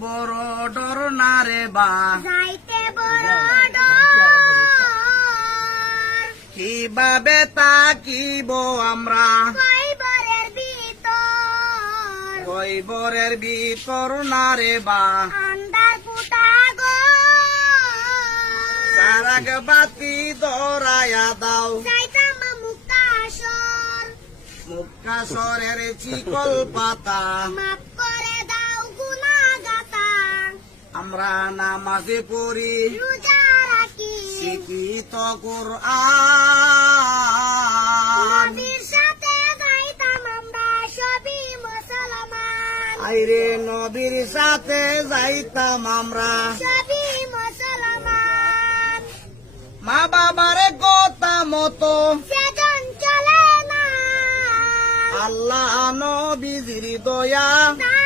বড় ডর না রে বা যাইতে বড় ডর কিভাবে তাকিব আমরা কইবরের ভিতর না রে বা আন্দার পুতা গো সারাগ বাতি দরায়া দাও যাইতাম মুক্তাসর মুক্তাসরের চিকল পাতা মাফ করে দাও গুনাহগাতা আমরা নামাজে পড়ি রোজা রাখি শিক্ষিত কুরআন নবীর সাথে যাইতাম আমরা সবই মুসলমান আইরে নবীর সাথে যাইতাম আমরা সবই মুসলমান মা বাবারে কথা মতো সেজন চলে না আল্লাহ নবীজির দয়া তার